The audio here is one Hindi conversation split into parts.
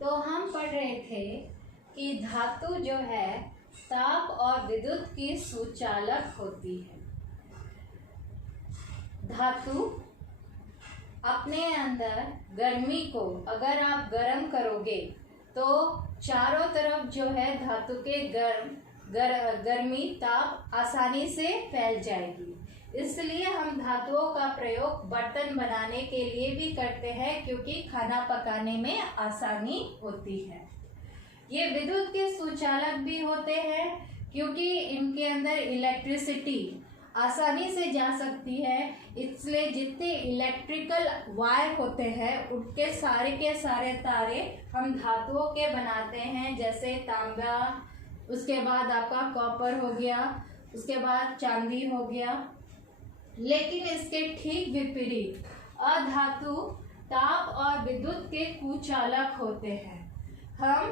तो हम पढ़ रहे थे कि धातु जो है ताप और विद्युत की सुचालक होती है। धातु अपने अंदर गर्मी को अगर आप गर्म करोगे तो चारों तरफ जो है धातु के गर्मी ताप आसानी से फैल जाएगी। इसलिए हम धातुओं का प्रयोग बर्तन बनाने के लिए भी करते हैं, क्योंकि खाना पकाने में आसानी होती है। ये विद्युत के सुचालक भी होते हैं, क्योंकि इनके अंदर इलेक्ट्रिसिटी आसानी से जा सकती है। इसलिए जितने इलेक्ट्रिकल वायर होते हैं उनके सारे के सारे तारे हम धातुओं के बनाते हैं, जैसे तांबा, उसके बाद आपका कॉपर हो गया, उसके बाद चांदी हो गया। लेकिन इसके ठीक विपरीत अधातु ताप और विद्युत के कुचालक होते हैं। हम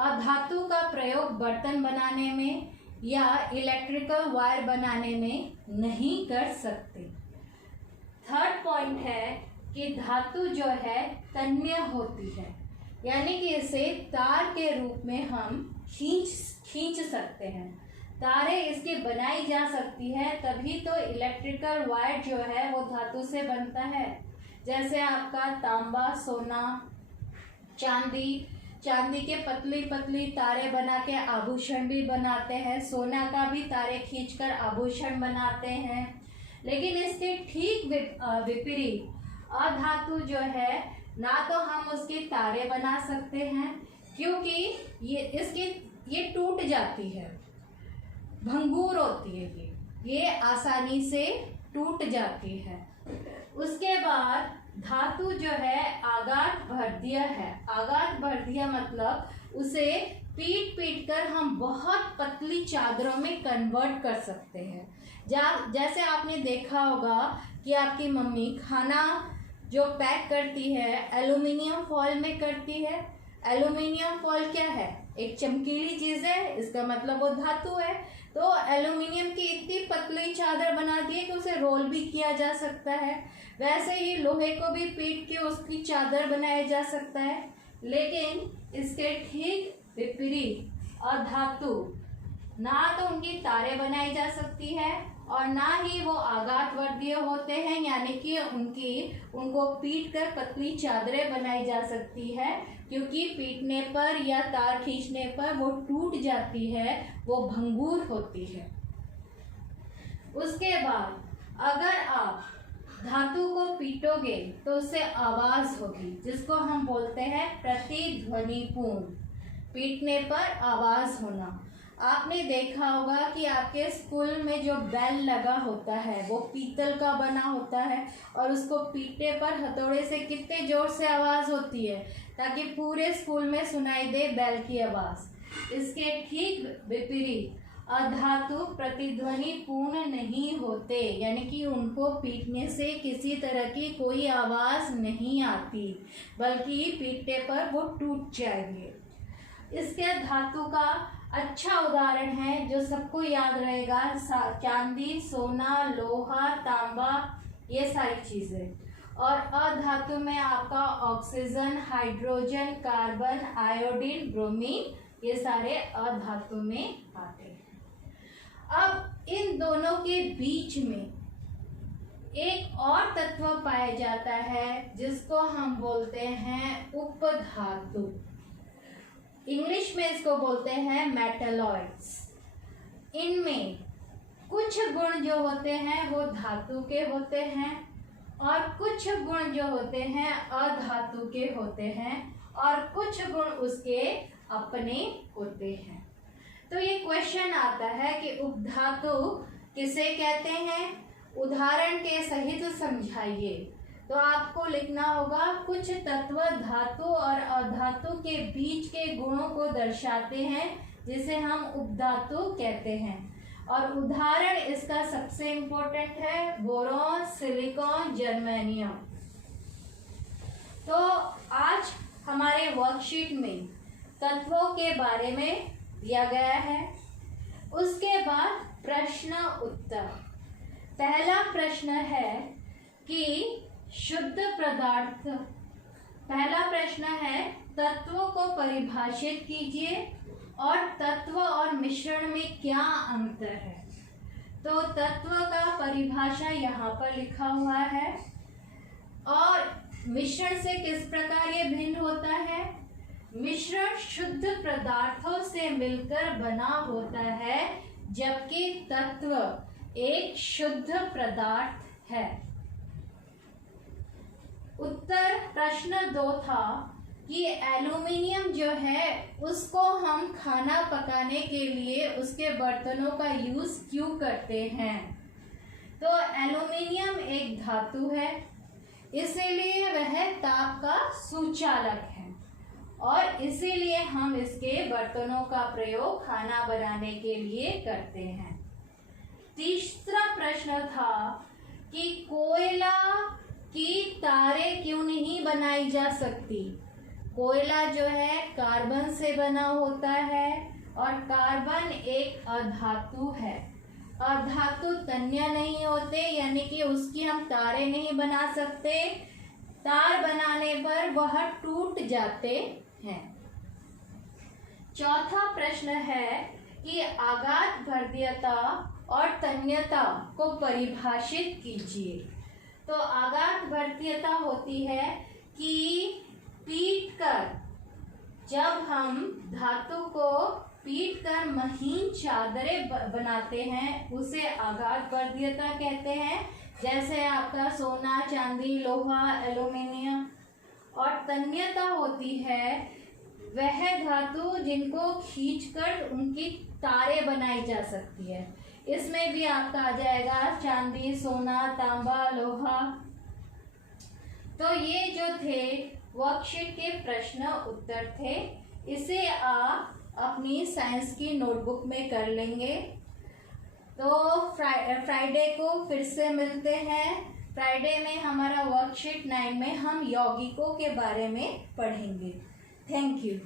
अधातु का प्रयोग बर्तन बनाने में या इलेक्ट्रिकल वायर बनाने में नहीं कर सकते। थर्ड पॉइंट है कि धातु जो है तन्य होती है, यानी कि इसे तार के रूप में हम खींच सकते हैं। तारे इसकी बनाई जा सकती है, तभी तो इलेक्ट्रिकल वायर जो है वो धातु से बनता है। जैसे आपका तांबा, सोना, चांदी के पतली पतली तारे बना के आभूषण भी बनाते हैं। सोना का भी तारे खींचकर आभूषण बनाते हैं। लेकिन इसके ठीक विपरीत अधातु जो है, ना तो हम उसकी तारे बना सकते हैं, क्योंकि ये टूट जाती है, भंगुर होती है, ये आसानी से टूट जाती है। उसके बाद धातु जो है आघात भर्दीय है। आघात भर्दीय मतलब उसे पीट कर हम बहुत पतली चादरों में कन्वर्ट कर सकते हैं। जैसे आपने देखा होगा कि आपकी मम्मी खाना जो पैक करती है एल्युमिनियम फॉइल में करती है। एल्युमिनियम फॉइल क्या है? एक चमकीली चीज़ है, इसका मतलब वो धातु है। तो एल्युमिनियम की इतनी पतली चादर बना दी है कि उसे रोल भी किया जा सकता है। वैसे ही लोहे को भी पीट के उसकी चादर बनाया जा सकता है। लेकिन इसके ठीक विपरीत अधातु, ना तो उनकी तारे बनाई जा सकती है और ना ही वो आघातवर्धीय होते हैं, यानी कि उनको पीट कर पतली चादरें बनाई जा सकती है, क्योंकि पीटने पर या तार खींचने पर वो टूट जाती है, वो भंगुर होती है। उसके बाद अगर आप धातु को पीटोगे तो उससे आवाज होगी, जिसको हम बोलते हैं प्रतिध्वनिपूर्ण। पीटने पर आवाज होना। आपने देखा होगा कि आपके स्कूल में जो बेल लगा होता है वो पीतल का बना होता है, और उसको पीटने पर हथौड़े से कितने जोर से आवाज होती है, ताकि पूरे स्कूल में सुनाई दे बेल की आवाज। इसके ठीक विपरीत अधातु प्रतिध्वनि पूर्ण नहीं होते, यानी कि उनको पीटने से किसी तरह की कोई आवाज नहीं आती, बल्कि पीटने पर वो टूट जाएंगे। इसके धातु का अच्छा उदाहरण है जो सबको याद रहेगा, चांदी, सोना, लोहा, तांबा, ये सारी चीजें। और अधातु में आपका oxygen, hydrogen, carbon, iodine, bromine, ये सारे अधातु में आते हैं। अब इन दोनों के बीच में एक और तत्व पाया जाता है जिसको हम बोलते हैं उपधातु। इंग्लिश में इसको बोलते हैं मेटलॉइड्स। इनमें कुछ गुण जो होते हैं वो धातु के होते हैं और कुछ गुण जो होते हैं अधातु के होते हैं और कुछ गुण उसके अपने होते हैं। तो ये क्वेश्चन आता है कि उपधातु किसे कहते हैं, उदाहरण के सहित समझाइए। तो आपको लिखना होगा कुछ तत्व धातु और अधातु के बीच के गुणों को दर्शाते हैं, जिसे हम उपधातु कहते हैं। और उदाहरण इसका सबसे इम्पोर्टेंट है बोरॉन, सिलिकॉन, जर्मेनियम। तो आज हमारे वर्कशीट में तत्वों के बारे में दिया गया है। उसके बाद प्रश्न उत्तर। पहला प्रश्न है कि शुद्ध पदार्थ पहला प्रश्न है तत्वों को परिभाषित कीजिए और तत्व और मिश्रण में क्या अंतर है। तो तत्व का परिभाषा यहाँ पर लिखा हुआ है और मिश्रण से किस प्रकार ये भिन्न होता है। मिश्रण शुद्ध पदार्थों से मिलकर बना होता है जबकि तत्व एक शुद्ध पदार्थ है। उत्तर प्रश्न 2 था कि एल्युमिनियम जो है उसको हम खाना पकाने के लिए उसके बर्तनों का यूज क्यों करते हैं। तो एल्युमिनियम एक धातु है, इसीलिए वह ताप का सुचालक है और इसीलिए हम इसके बर्तनों का प्रयोग खाना बनाने के लिए करते हैं। तीसरा प्रश्न था कि कोयला की तारें क्यों नहीं बनाई जा सकती। कोयला जो है कार्बन से बना होता है और कार्बन एक अधातु है। अधातु तन्य नहीं होते, यानी कि उसकी हम तारें नहीं बना सकते। तार बनाने पर वह टूट जाते हैं। चौथा प्रश्न है कि आघात वर्ध्यता और तन्यता को परिभाषित कीजिए। तो आघात वर्ध्यता होती है कि पीटकर, जब हम धातु को पीटकर महीन चादरें बनाते हैं उसे आघात वर्ध्यता कहते हैं, जैसे आपका सोना, चांदी, लोहा, एल्युमिनियम। और तन्यता होती है वह धातु जिनको खींचकर उनकी तारें बनाई जा सकती है। इसमें भी आपका आ जाएगा चांदी, सोना, तांबा, लोहा। तो ये जो थे वर्कशीट के प्रश्न उत्तर थे। इसे आप अपनी साइंस की नोटबुक में कर लेंगे। तो फ्राइडे को फिर से मिलते हैं। फ्राइडे में हमारा वर्कशीट 9 में हम यौगिकों के बारे में पढ़ेंगे। Thank you.